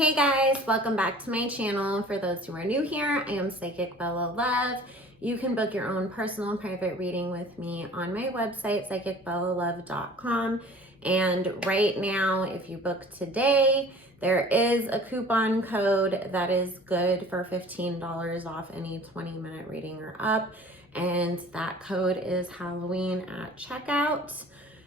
Hey guys, welcome back to my channel. For those who are new here, I am Psychic Bella Love. You can book your own personal and private reading with me on my website, psychicbellalove.com. And right now, if you book today, there is a coupon code that is good for $15 off any 20-minute reading or up. And that code is Halloween at checkout.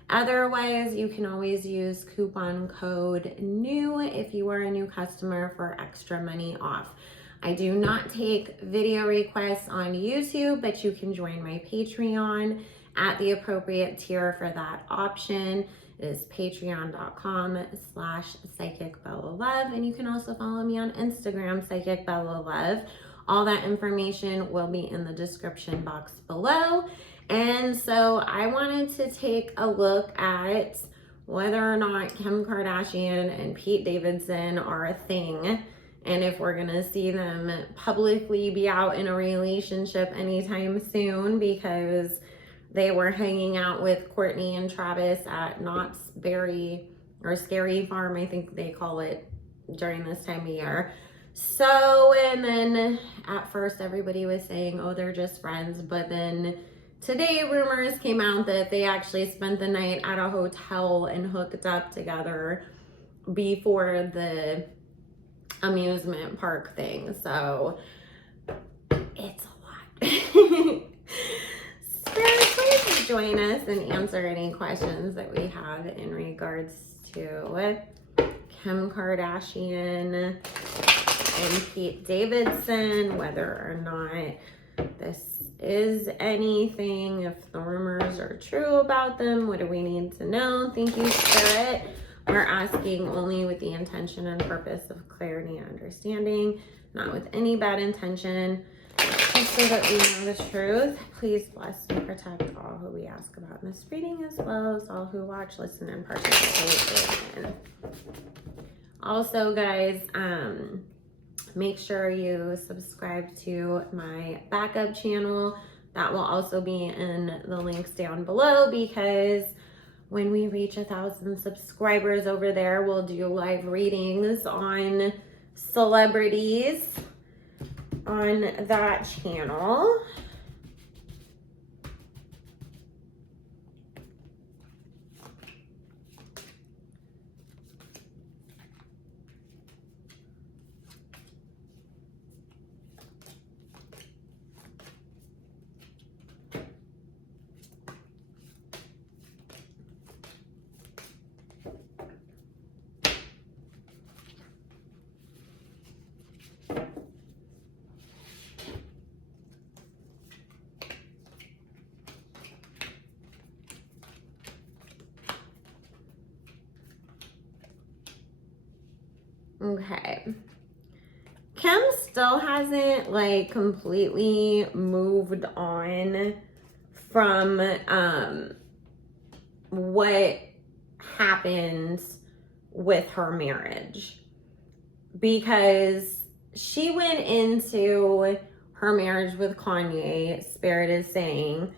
Otherwise, you can always use coupon code NEW if you are a new customer for extra money off. I do not take video requests on YouTube, but you can join my Patreon at the appropriate tier for that option. It is patreon.com/psychicbellalove, and you can also follow me on Instagram, psychicbellalove. All that information will be in the description box below. And so I wanted to take a look at whether or not Kim Kardashian and Pete Davidson are a thing, and if we're gonna see them publicly be out in a relationship anytime soon, because they were hanging out with Courtney and Travis at Knott's Berry or Scary Farm, I think they call it, during this time of year. So, and then at first everybody was saying, oh, they're just friends, but then today, rumors came out that they actually spent the night at a hotel and hooked up together before the amusement park thing. So, it's a lot. So, please join us and answer any questions that we have in regards to Kim Kardashian and Pete Davidson, whether or not this is anything, if the rumors are true about them. What do we need to know? Thank you, Spirit. We're asking only with the intention and purpose of clarity and understanding, not with any bad intention, just so that we know the truth. Please bless and protect all who we ask about in this reading, as well as all who watch, listen, and participate in. Also, guys, make sure you subscribe to my backup channel. That will also be in the links down below, because when we reach 1,000 subscribers over there, we'll do live readings on celebrities on that channel. Okay. Kim still hasn't like completely moved on from what happened with her marriage, because she went into her marriage with Kanye, Spirit is saying,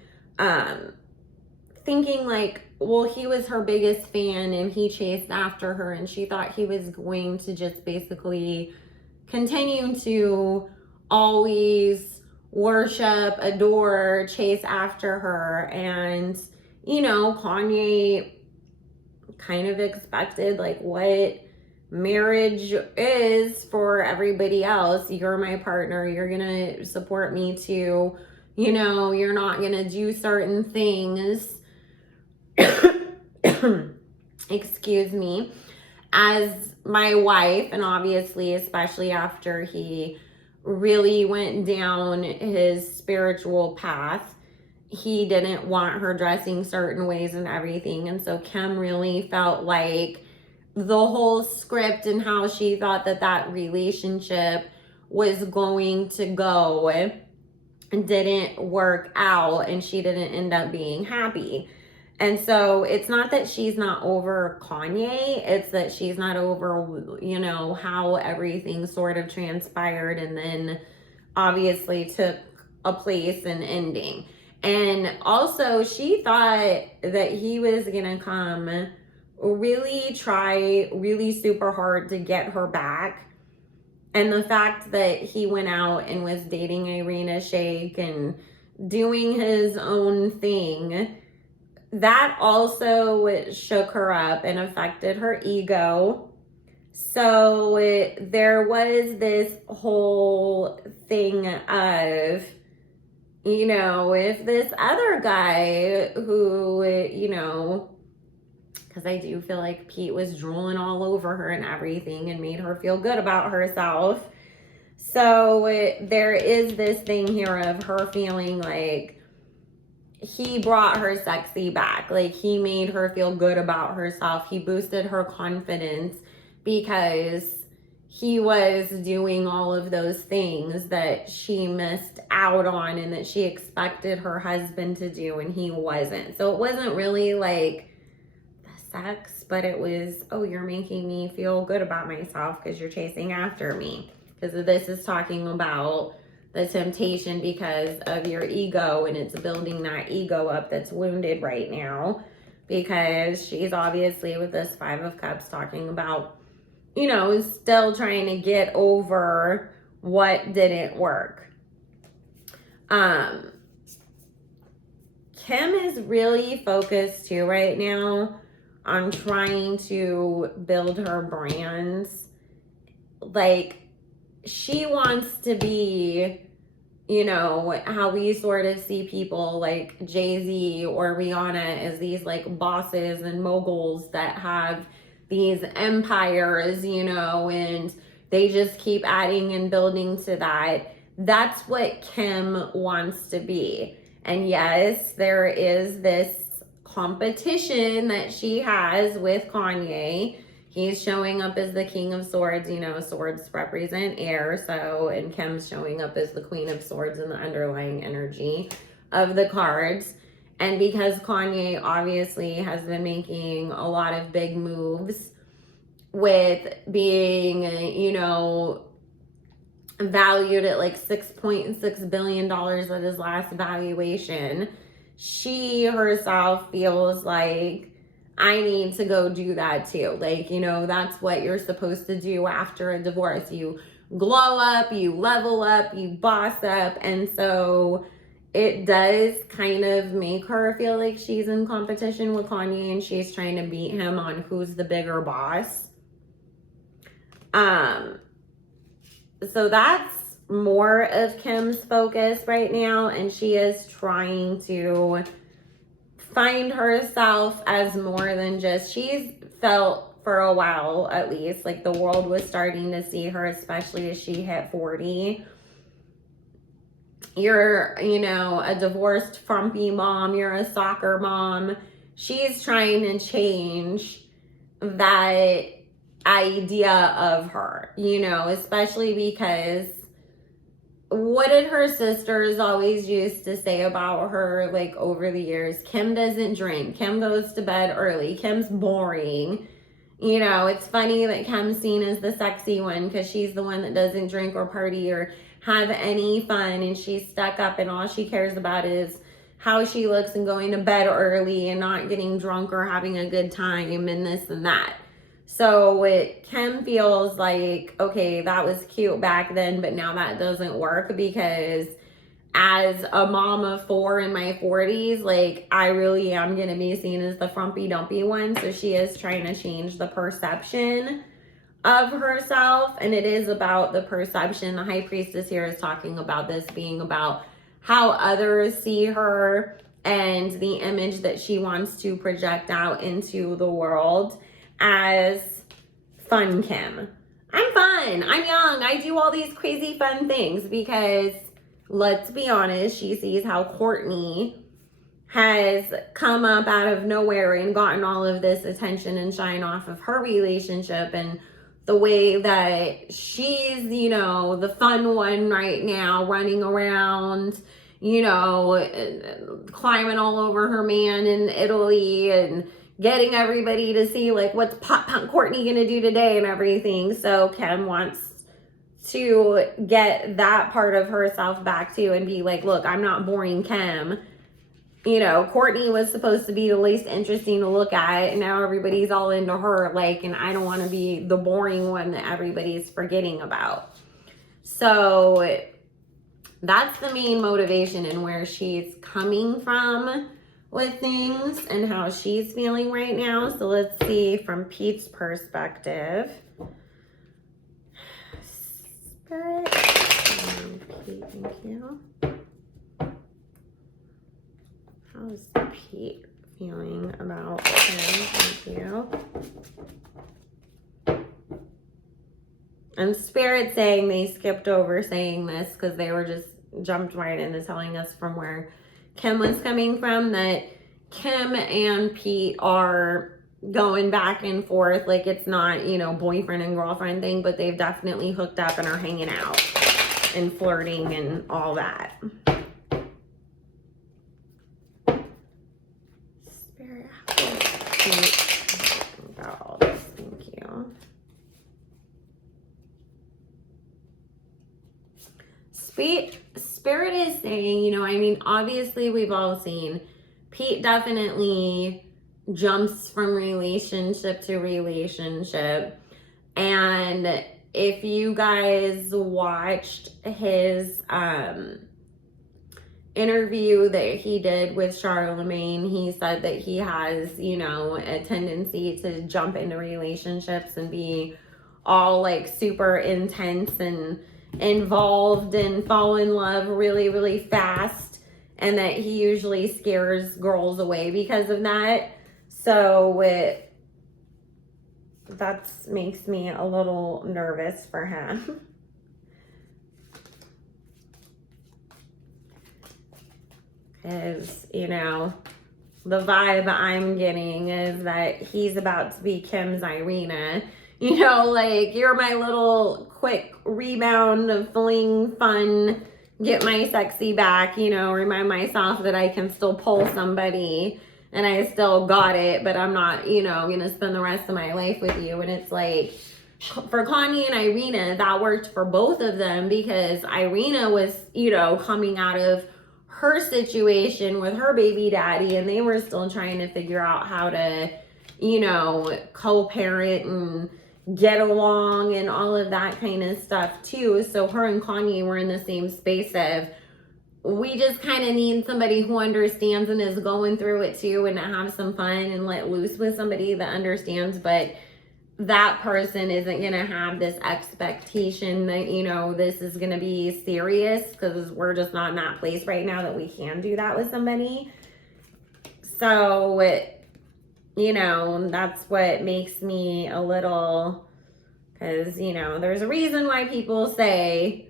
thinking like, well, he was her biggest fan and he chased after her, and she thought he was going to just basically continue to always worship, adore, chase after her. And, you know, Kanye kind of expected like what marriage is for everybody else. You're my partner, you're gonna support me too, you know, you're not gonna do certain things excuse me, as my wife. And obviously, especially after he really went down his spiritual path, he didn't want her dressing certain ways and everything. And so Kim really felt like the whole script and how she thought that that relationship was going to go didn't work out, and she didn't end up being happy. And so it's not that she's not over Kanye, it's that she's not over, you know, how everything sort of transpired and then obviously took a place and ending. And also she thought that he was gonna come really try really super hard to get her back. And the fact that he went out and was dating Irina Shayk and doing his own thing, that also shook her up and affected her ego. So there was this whole thing of, you know, if this other guy who, you know, because I do feel like Pete was drooling all over her and everything and made her feel good about herself. So there is this thing here of her feeling like he brought her sexy back. Like he made her feel good about herself. He boosted her confidence because he was doing all of those things that she missed out on and that she expected her husband to do, and he wasn't. So it wasn't really like sex, but it was, oh, you're making me feel good about myself because you're chasing after me. Because this is talking about the temptation because of your ego, and it's building that ego up that's wounded right now, because she's obviously with this Five of Cups talking about, you know, still trying to get over what didn't work. Kim is really focused too right now on trying to build her brands. Like, she wants to be, you know, how we sort of see people like Jay-Z or Rihanna as these like bosses and moguls that have these empires, you know, and they just keep adding and building to that. That's what Kim wants to be. And yes, there is this competition that she has with Kanye. He's showing up as the King of Swords. You know, swords represent air. So, and Kim's showing up as the Queen of Swords in the underlying energy of the cards. And because Kanye obviously has been making a lot of big moves with being, you know, valued at like $6.6 billion at his last valuation, she herself feels like, I need to go do that too. Like, you know, that's what you're supposed to do after a divorce. You glow up, you level up, you boss up. And so it does kind of make her feel like she's in competition with Kanye and she's trying to beat him on who's the bigger boss. So that's more of Kim's focus right now, and she is trying to find herself as more than just, she's felt for a while at least like the world was starting to see her, especially as she hit 40. You're, you know, a divorced frumpy mom, you're a soccer mom. She's trying to change that idea of her, you know, especially because what did her sisters always used to say about her, like, over the years? Kim doesn't drink. Kim goes to bed early. Kim's boring. You know, it's funny that Kim's seen as the sexy one because she's the one that doesn't drink or party or have any fun, and she's stuck up and all she cares about is how she looks and going to bed early and not getting drunk or having a good time and this and that. So Kim feels like, okay, that was cute back then, but now that doesn't work because as a mom of 4 in my 40s, like, I really am going to be seen as the frumpy dumpy one. So she is trying to change the perception of herself, and it is about the perception. The High Priestess here is talking about this being about how others see her and the image that she wants to project out into the world as fun Kim. I'm fun. I'm young. I do all these crazy fun things because, let's be honest, she sees how Courtney has come up out of nowhere and gotten all of this attention and shine off of her relationship, and the way that she's, you know, the fun one right now, running around, you know, climbing all over her man in Italy and getting everybody to see, like, what's Pop Punk Courtney gonna do today and everything. So Kim wants to get that part of herself back too and be like, look, I'm not boring Kim. you know, Courtney was supposed to be the least interesting to look at, and now everybody's all into her, like, and I don't want to be the boring one that everybody's forgetting about. So that's the main motivation and where she's coming from with things and how she's feeling right now. So let's see from Pete's perspective. Spirit. Pete, thank you. How's Pete feeling about him? Thank you. And Spirit saying they skipped over saying this because they were just jumped right into telling us from where Kim was coming from, that Kim and Pete are going back and forth. Like, it's not, you know, boyfriend and girlfriend thing, but they've definitely hooked up and are hanging out and flirting and all that. Spirit, how is Pete about all this? Thank you. Spirit is saying, you know, I mean, obviously we've all seen Pete definitely jumps from relationship to relationship. And if you guys watched his interview that he did with Charlamagne, he said that he has, you know, a tendency to jump into relationships and be all like super intense and involved and fall in love really, really fast, and that he usually scares girls away because of that. So that makes me a little nervous for him. Because, you know, the vibe I'm getting is that he's about to be Kim's Irina. You know, like, you're my little quick rebound, fling, fun, get my sexy back, you know, remind myself that I can still pull somebody and I still got it, but I'm not, you know, going to spend the rest of my life with you. And it's like, for Kanye and Irina, that worked for both of them because Irina was, you know, coming out of her situation with her baby daddy, and they were still trying to figure out how to, you know, co-parent and get along and all of that kind of stuff too. So her and Kanye were in the same space of, we just kind of need somebody who understands and is going through it too, and to have some fun and let loose with somebody that understands. But that person isn't going to have this expectation that, you know, this is going to be serious, because we're just not in that place right now that we can do that with somebody. So you know, that's what makes me a little, because, you know, there's a reason why people say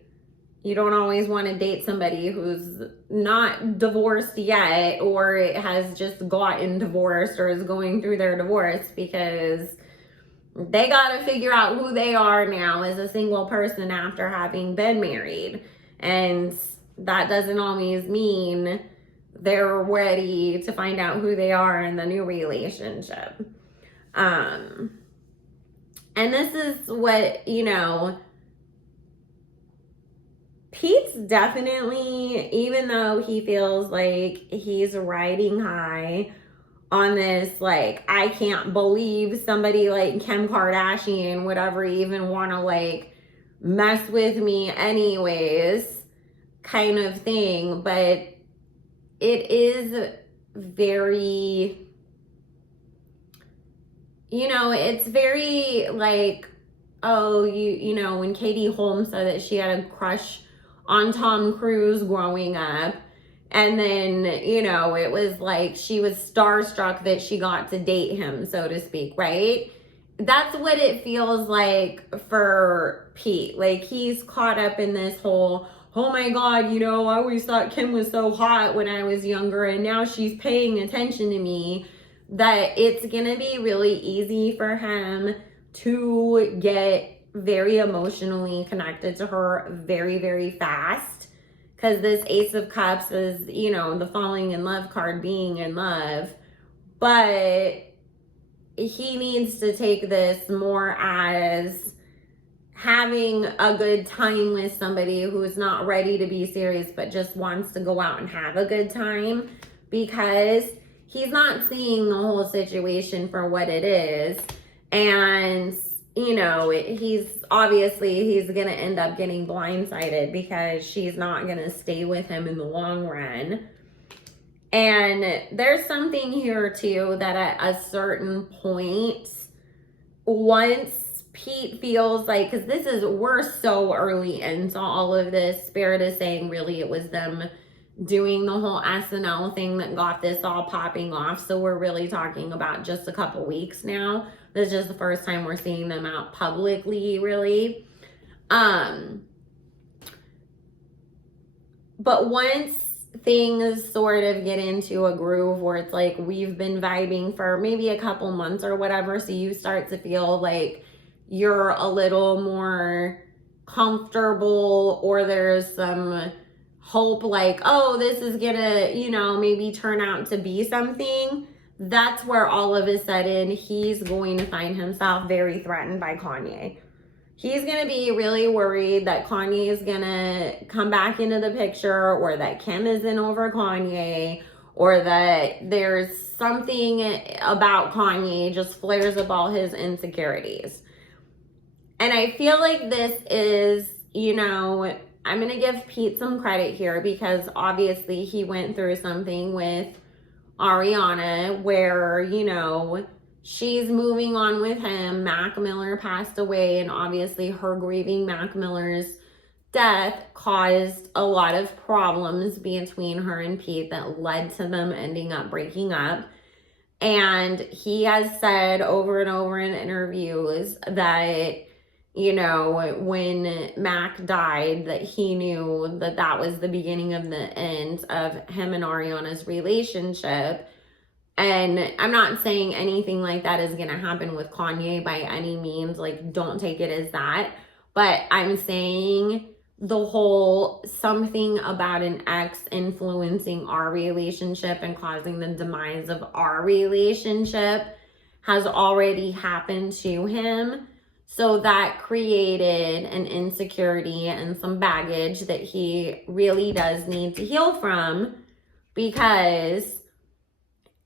you don't always want to date somebody who's not divorced yet, or has just gotten divorced or is going through their divorce, because they got to figure out who they are now as a single person after having been married. And that doesn't always mean they're ready to find out who they are in the new relationship. And this is what, you know, Pete's definitely, even though he feels like he's riding high on this, like, I can't believe somebody like Kim Kardashian would ever even want to, like, mess with me anyways, kind of thing. But it is very, you know, it's very like, oh, you know, when Katie Holmes said that she had a crush on Tom Cruise growing up, and then, you know, it was like she was starstruck that she got to date him, so to speak, right? That's what it feels like for Pete. Like, he's caught up in this whole, oh my God, you know, I always thought Kim was so hot when I was younger, and now she's paying attention to me, that it's gonna be really easy for him to get very emotionally connected to her very, very fast. Because this Ace of Cups is, you know, the falling in love card, being in love. But he needs to take this more as having a good time with somebody who's not ready to be serious, but just wants to go out and have a good time. because he's not seeing the whole situation for what it is. And, you know, he's going to end up getting blindsided because she's not going to stay with him in the long run. And there's something here too that at a certain point, once Pete feels like, because we're so early into all of this, Spirit is saying really it was them doing the whole SNL thing that got this all popping off. So we're really talking about just a couple weeks now. This is just the first time we're seeing them out publicly, really. But once things sort of get into a groove where it's like we've been vibing for maybe a couple months or whatever, so you start to feel like you're a little more comfortable, or there's some hope like, oh, this is gonna, you know, maybe turn out to be something, that's where all of a sudden he's going to find himself very threatened by Kanye. He's going to be really worried that Kanye is going to come back into the picture, or that Kim is in over Kanye, or that there's something about Kanye just flares up all his insecurities. And I feel like this is, you know, I'm going to give Pete some credit here because obviously he went through something with Ariana where, you know, she's moving on with him. Mac Miller passed away, and obviously her grieving Mac Miller's death caused a lot of problems between her and Pete that led to them ending up breaking up. And he has said over and over in interviews that, you know, when Mac died, that he knew that that was the beginning of the end of him and Ariana's relationship. And I'm not saying anything like that is going to happen with Kanye by any means. Like, don't take it as that. But I'm saying the whole something about an ex influencing our relationship and causing the demise of our relationship has already happened to him. So that created an insecurity and some baggage that he really does need to heal from, because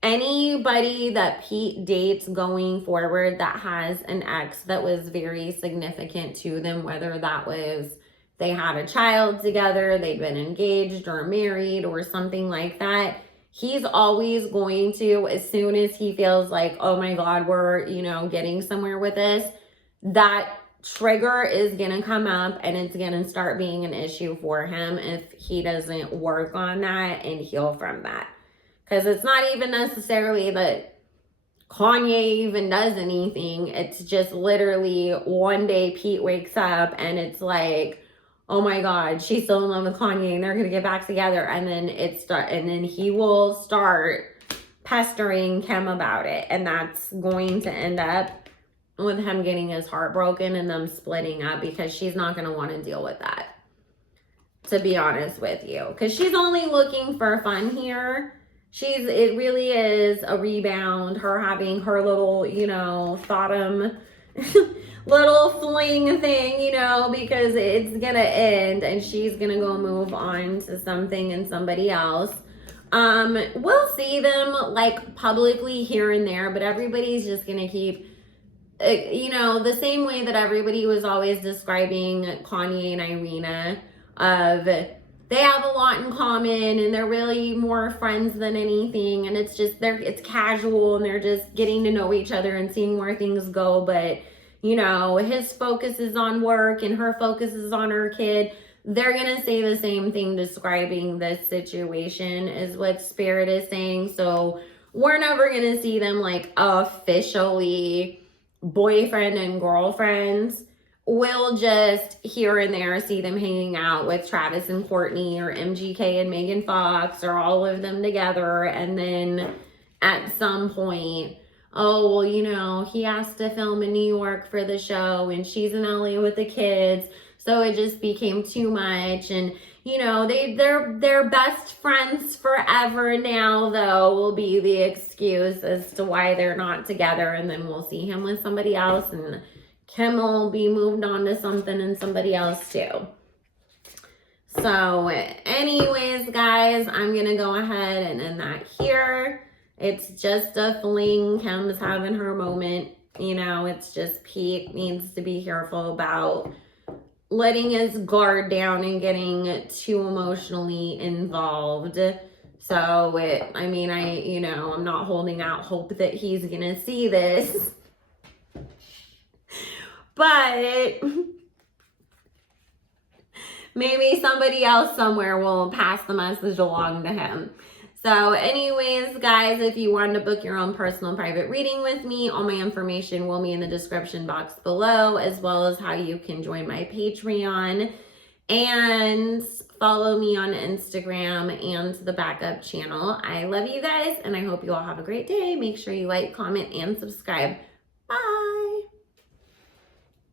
anybody that Pete dates going forward that has an ex that was very significant to them, whether that was they had a child together, they'd been engaged or married or something like that, he's always going to, as soon as he feels like, oh my God, we're, you know, getting somewhere with this, that trigger is going to come up and it's going to start being an issue for him if he doesn't work on that and heal from that. Because it's not even necessarily that Kanye even does anything. It's just literally one day Pete wakes up and it's like, oh my God, she's still in love with Kanye and they're going to get back together. And then he will start pestering Kim about it. And that's going to end up with him getting his heart broken and them splitting up, because she's not going to want to deal with that, to be honest with you. Because she's only looking for fun here. It really is a rebound, her having her little, you know, little fling thing, you know, because it's gonna end and she's gonna go move on to something and somebody else. We'll see them like publicly here and there, but everybody's just gonna keep, you know, the same way that everybody was always describing Kanye and Irina, of they have a lot in common and they're really more friends than anything, and it's just it's casual and they're just getting to know each other and seeing where things go. But you know, his focus is on work and her focus is on her kid. They're gonna say the same thing describing this situation is what Spirit is saying. So we're never gonna see them like officially boyfriend and girlfriends. We'll just here and there see them hanging out with Travis and Courtney, or MGK and Megan Fox, or all of them together. And then at some point, oh, well, you know, he has to film in New York for the show and she's in LA with the kids. So it just became too much. And, you know, they're best friends forever now, though, will be the excuse as to why they're not together. And then we'll see him with somebody else, and Kim will be moved on to something and somebody else too. So anyways, guys, I'm going to go ahead and end that here. It's just a fling. Kim's having her moment. You know, it's just Pete needs to be careful about letting his guard down and getting too emotionally involved. So, I'm not holding out hope that he's going to see this. But maybe somebody else somewhere will pass the message along to him. So anyways, guys, if you wanted to book your own personal private reading with me, all my information will be in the description box below, as well as how you can join my Patreon and follow me on Instagram and the backup channel. I love you guys, and I hope you all have a great day. Make sure you like, comment, and subscribe. Bye.